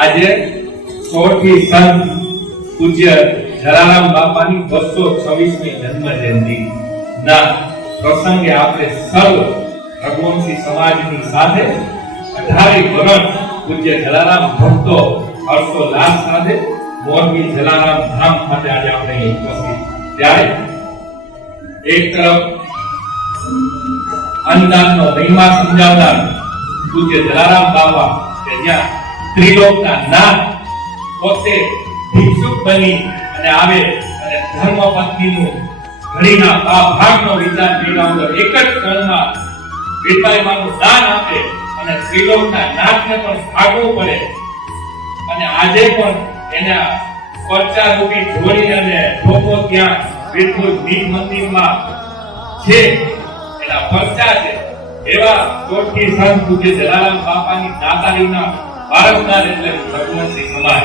આજે સોરઠી સંત પૂજ્ય જલારામ બાપાની 226મી જન્મ જયંતિ ના પ્રસંગે આપણે સર્વ રઘુવંશી સમાજની સાથે 18 વર્ષ પૂજ્ય જલારામ ભક્તો હર્ષોલ્લાસ સાથે મોરબી જલારામ ધામ ખાતે આજે આપણે ઉપસ્થિત. ત્યારે એક તરફ અન્નદાનનો મહિમા સમજાવનાર પૂજ્ય જલારામ બાપા કે જ્યાં ત્રિલોકના નાથ પોતે ભિક્ષુક બની અને આવે અને ધર્મપત્નીનું ઘડીના ભાગનો વિચાર કર્યા વગર એક જ ક્ષણમાં વિદ્યાયમાનું દાન આપે અને ત્રિલોકના નાથને પણ ભાગવું પડે અને આજે પણ એના પરચા રૂપી જોડી અને લોકો ત્યાં વિદ્યુત બીજ મંદિરમાં છે, એના પરચા છે. એવા સોરઠી સંત પૂજ્ય જલારામ બાપાની દાતારીના વારસદાર એટલે રઘુવંશી સમાજ.